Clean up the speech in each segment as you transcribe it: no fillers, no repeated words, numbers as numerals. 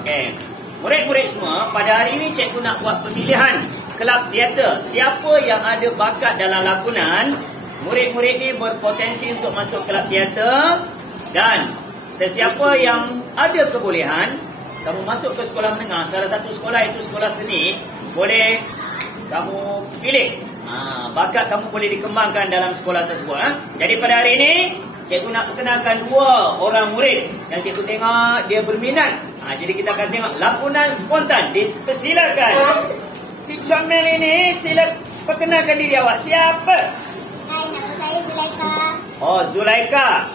Okey. Murid-murid semua, pada hari ini cikgu nak buat pemilihan kelab teater. Siapa yang ada bakat dalam lakonan, murid-murid ni berpotensi untuk masuk kelab teater. Dan sesiapa yang ada kebolehan, kamu masuk ke sekolah menengah, salah satu sekolah itu sekolah seni, boleh kamu pilih. Bakat kamu boleh dikembangkan dalam sekolah tersebut. Jadi pada hari ini, cikgu nak perkenalkan 2 orang murid yang cikgu tengok dia berminat. Jadi kita akan tengok lakonan spontan. Dipersilakan. Si comel ini, sila perkenalkan diri awak. Siapa? Hai, nama saya Zulaika. Oh, Zulaika.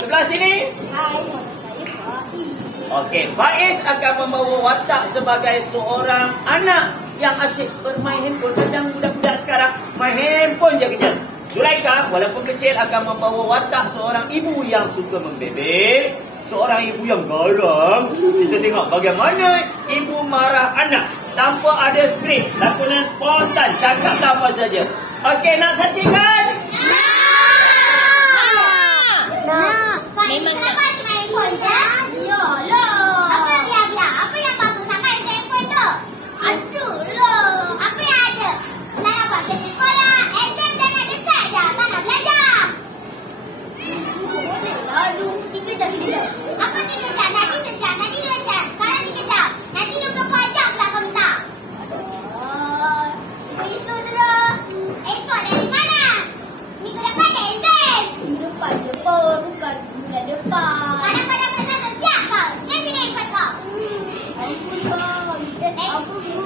Sebelah sini? Hai, nama saya Faiz. Okey, Faiz akan membawa watak sebagai seorang anak yang asyik bermain handphone. Macam budak-budak sekarang, main handphone je kerja. Zulaika, walaupun kecil, akan membawa watak seorang ibu yang suka membebel, seorang ibu yang garang. Kita tengok bagaimana ibu marah anak tanpa ada skrip. Lakonan spontan, cakap apa saja. Okey, nak saksikan? Nak. Memang kenapa asyik main handphone je? Yolah. Apa yang biar-biar? Apa yang bagus sangat main handphone tu? Aduh loh. Apa yang ada? Tak dapat kerja sekolah. Exam dah nak dekat dah. Tak nak belajar. Lalu 3 jam. Apa 3 jam? Nanti sejam. Nanti 2 jam. Sekarang 3 jam. Nanti 24 jam pula kau minta. Isu tu dah. Esok dari mana? Minggu depan ada exam. Minggu depan bukan bulan depan. Pada pasal tu siap kau. Nanti naik kau. Ampun kau. Ampun.